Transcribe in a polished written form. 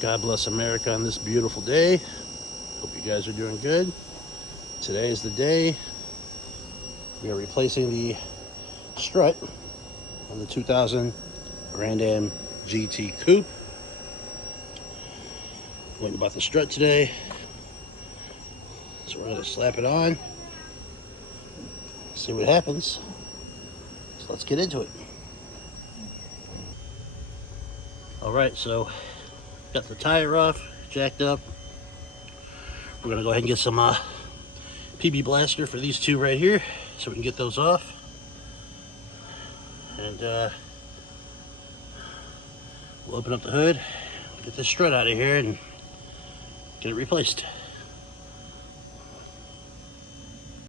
God bless America on this beautiful day. Hope you guys are doing good. Today is the day we are replacing the strut on the 2000 Grand Am GT Coupe. Went and bought the strut today, so we're going to slap it on, see what happens. So let's get into it. Alright, so got the tire off, jacked up. We're going to go ahead and get some PB Blaster for these two right here so we can get those off. And we'll open up the hood, get this strut out of here and get it replaced.